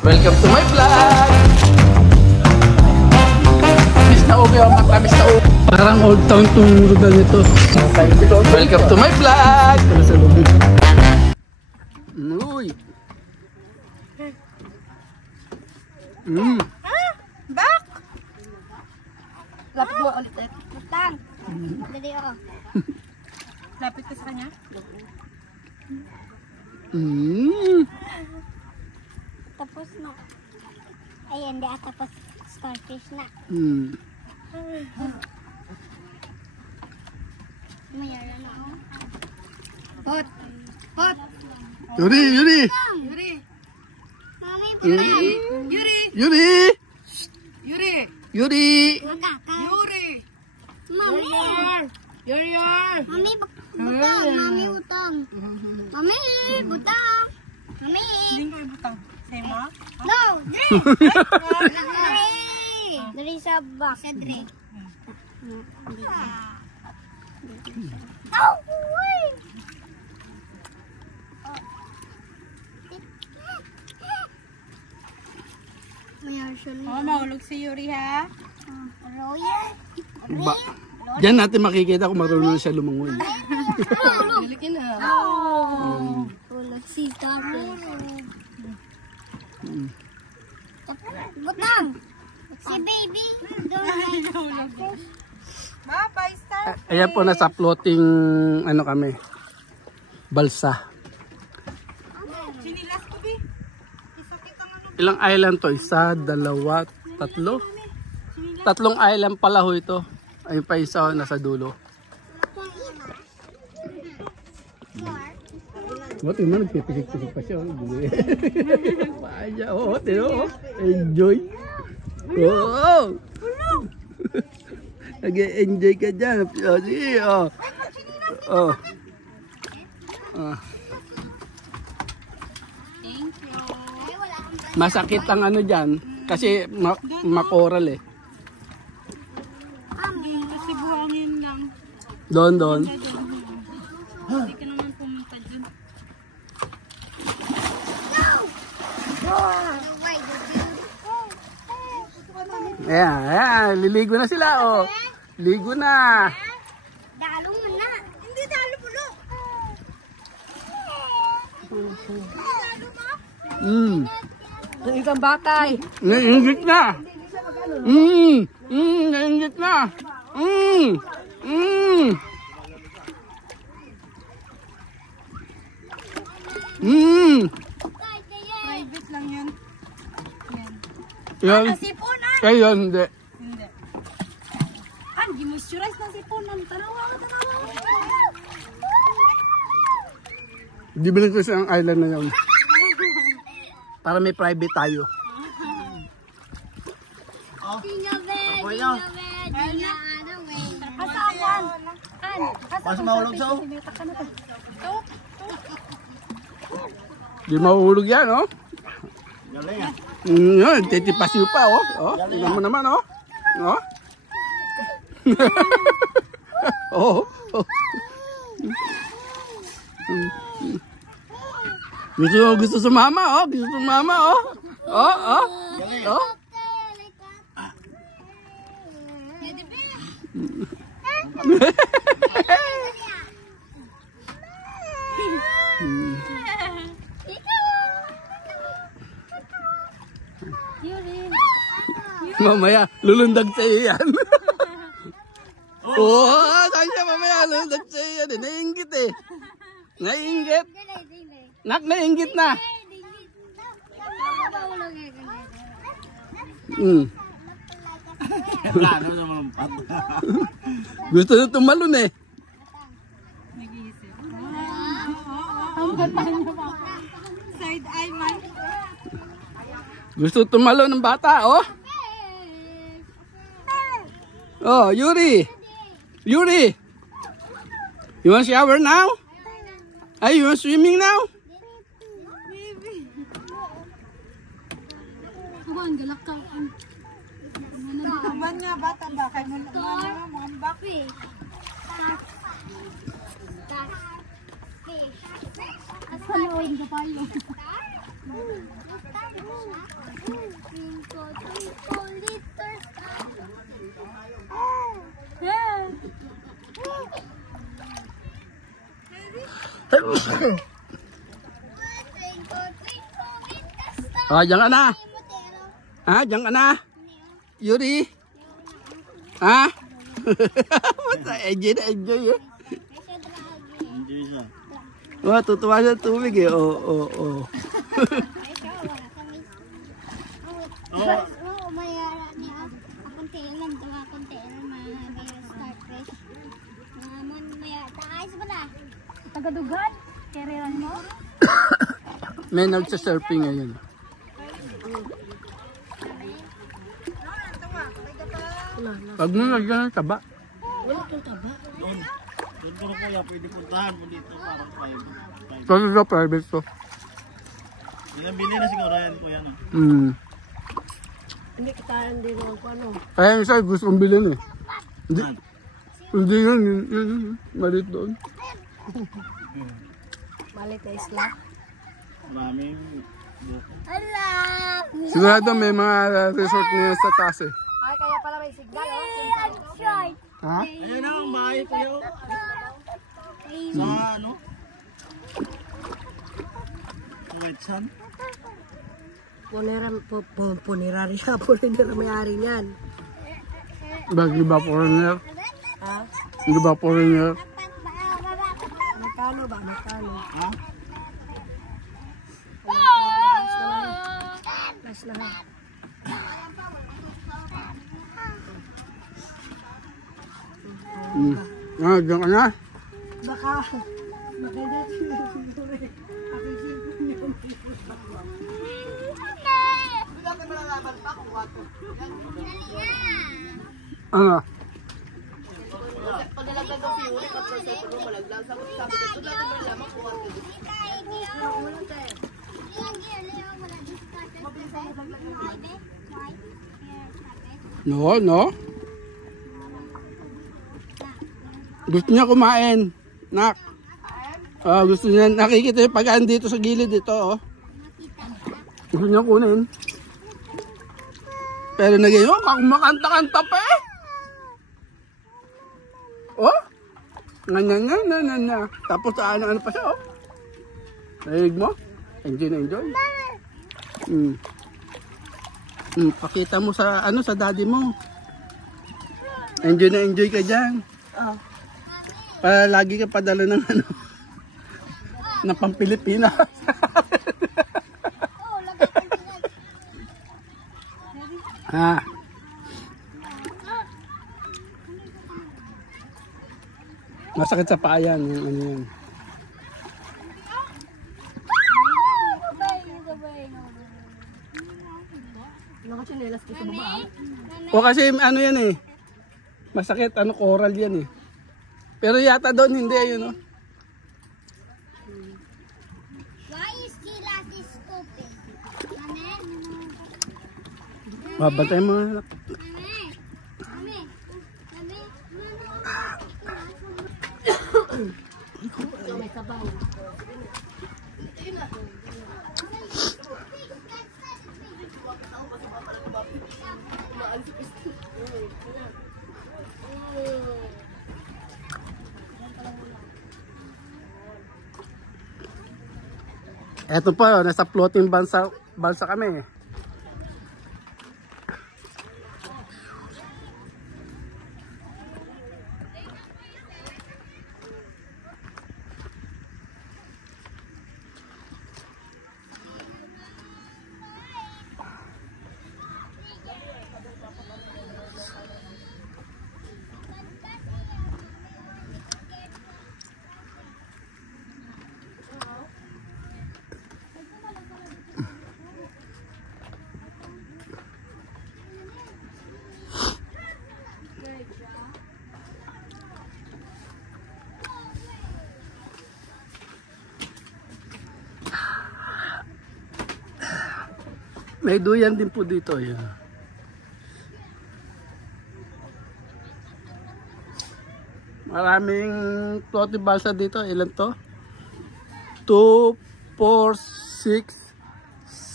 Welcome to my vlog! Miss na ubi ang mata, miss na ubi. Parang old town itong rugal nito. Welcome to my vlog! Uy! Bak! Lapit mo ulit eh. Butang! Dali ako. Lapit ka sa kanya? Tapos na. Ay, hindi tapos starfish na. Mayroon na ako. Hot! Hot! Yuri! Yuri! Yuri! Mami, butang! Yuri! Yuri! Yuri! Yuri! Magkaka! Yuri! Mami! Yuri! Mami, butang! Mami, butang! Mami, butang! Mami! Hindi ko ibutang. Sa'yo mo? No! Dre! Dre sa box. Sa Dre. Oh! Wait! Mahulog si Yuri ha? Royal? Diyan natin makikita kung marunong na siya lumangoy. Balikin na. Hulog si Starfish. Butang! Si baby. Bye-bye, Starfish. Ayan po, nasa floating ano kami, balsa. Sinilas ko, Bi. Ilang island to? Isa, dalawa, tatlo? Tatlong island pala ho ito. Ayun pa isa, nasa dulo. What, yung man, nagpipisik-pisik pa siya. Paya, oh, tino, enjoy. Oh! Nag-enjoy ka dyan. Sige, oh. Oh. Masakit ang ano dyan. Kasi makoral eh. Kasi buhangin lang. Doon. Hindi ka naman pumunta dyan. Ayan, liligo na sila, oh. Ligo na. Dalo mo na. Hindi dalo mo, lo. Ang isang batay. Nainggit na. Nainggit na. Private lang yan. Yan. Sipunan. Ayun, hindi. Hindi. Gi-moisturize ng sipunan. Tanawa. Di ba lang kasi ang island na yun? Para may private tayo. Kasawan. Mas mahulog sa Di mahuhulog yan, oh. galing ah. Yan, titipasyo pa, oh. Oh, tingnan mo naman, oh. Oh. Gusto sumama, oh. Gusto sumama, oh. Oh. Mamaya, lulundag sa iyo yan. Oh, saan siya mamaya, lulundag sa iyo yan. Naiingit eh. Naiingit. Naiingit na. Plano na malumpat. Gusto na tumalon eh. Nag-iisip. Side eye man. Gusto tumalon ng bata, oh. Oh, Yuri. You want shower now? Ay, you want swimming now? Tuman, galak ka. Tuman nga, bata ba? Kaya mo naman baki. Asalawin ka tayo. Oh, diyan ka na. Ha? Diyan ka na. Yuri. Ha? Enjoy na enjoy eh. Enjoy siya. Wah, tutuwa sa tubig eh. Oo. Tagadugan? Keriran mo? May nagsa-surfing ngayon. Pag mo nagyan ng taba. Wala kang taba. Doon ko na kuya, pwede puntahan mo dito parang private. Kasi sa private to. Bili na siguro yan kuya no? Hindi kita hindi naman ko ano. Kaya yung isa gusto kong bilhin eh. Hindi yun. Malit doon. Malit na isla. Maraming buko. Ala! Sigurado may mga resort na sa taas eh. Ay, kaya pala may signal, oh. Ha? Ayan na ang bahay kuya. Sa ano? Wetsan? Punerary siya. Punerary may-ari niyan. Bagi ba foreigner? Ha? Hindi ba foreigner? Magkano ba? Magkano? Ha? Last na ha. Diyan ka na. Baka Ano? No. Gusto niya kumain. Nak. Gusto niya. Nakikita yung pagkaan dito sa gilid dito. Oh. Gusto niya kunin. Pero nagayon, kumakanta-kanta pa eh. Oh? Nga. Tapos ano pa siya oh. Nahig mo? Enjoy na enjoy. Pakita mo sa sa daddy mo. Enjoy na enjoy ka dyan. Para lagi ka padala ng ng pang-Pilipinas. Ha. Masakit sa paa yan, yung ano yan. nakachinelas ko sa baba. O kasi ano yan eh. Masakit, coral yan eh. Pero yata doon hindi, ayun oh. Why is Silas stupid? Babantay mo. May sabaw. Eto pa, nasa floating balsa kami. May duyan din po dito. Yan. Maraming floating balsa dito. Ilan to? 2, 4, 6,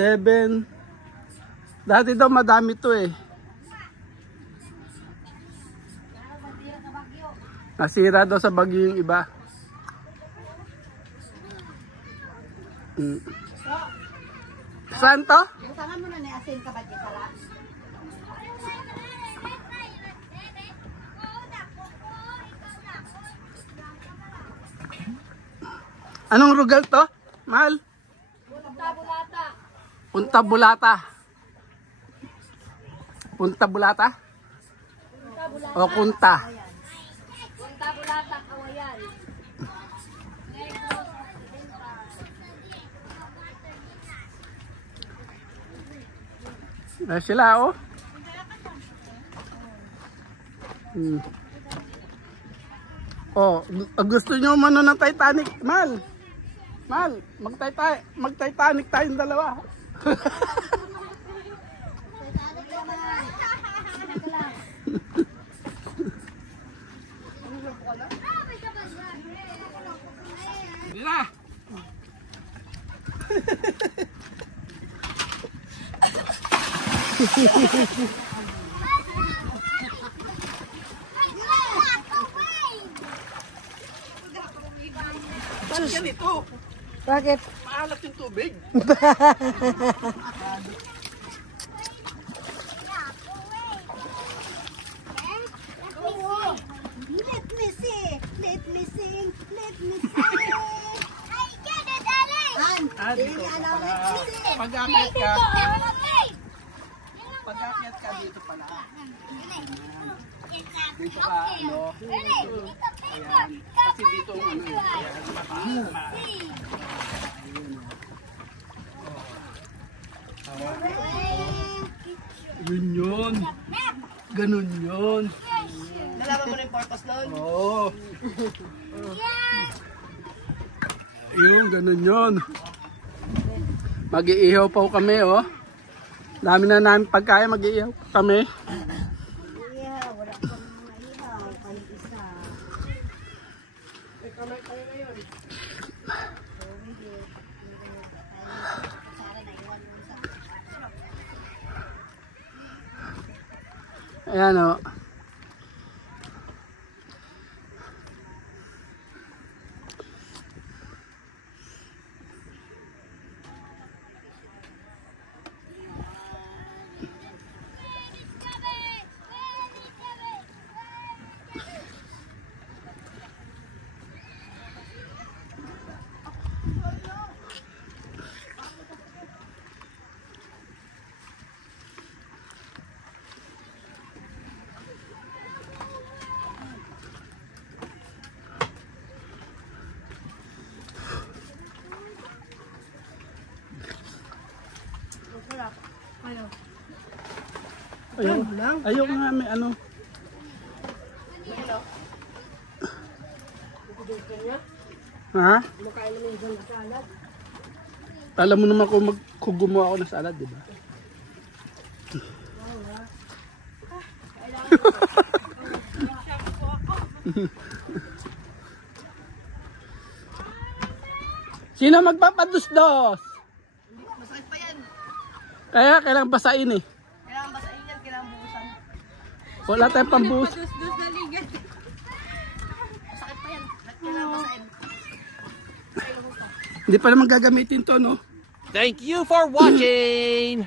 7. Dati daw madami to eh. Nasira daw sa bagyo yung iba. Mm. Saan to? Busangan mo na ni asin ka ba di pala? Anong rugal to? Mahal? Punta Bulata. Punta Bulata. Punta Bulata? Punta Bulata. O Kunta? Punta Bulata, Kawayan. Ay, sila oh. Oh, gusto nyo mano ng Titanic, Mal? Mal, mag-Titanic tayong dalawa. Hindi na. Bakit ganito? Bakit? Maalat yung tubig. Let me see. Let me sing. Let me sing. Ay, ganda dali. Dito pala. Pag-akyat ka. Pag-akyat ka dito pala. Dito ka, ano? Ayan. Kasi dito ang ano. Yun yun. Ganun yun. Nalaman mo na yung purpose nun? Oo. Yun, ganun yun. Mag-iihaw pa kami, oh. Dami na namin pagkaya, mag-iihaw pa kami. Yeah, wala pa mga ihaw. Kayo isa. Ayan, oh. Ayaw nga may ano. Ha? Alam mo naman kung gumawa ako ng salad, di ba? Sino magpapadus-dos? Masakit pa yan. Kaya kailangan basain eh. Kailangan basahin yan, kailangan buhusan. Wala tayong pambuhos. Masakit pa yan. Kailangan basahin. Hindi pa naman gagamitin to, no? Thank you for watching.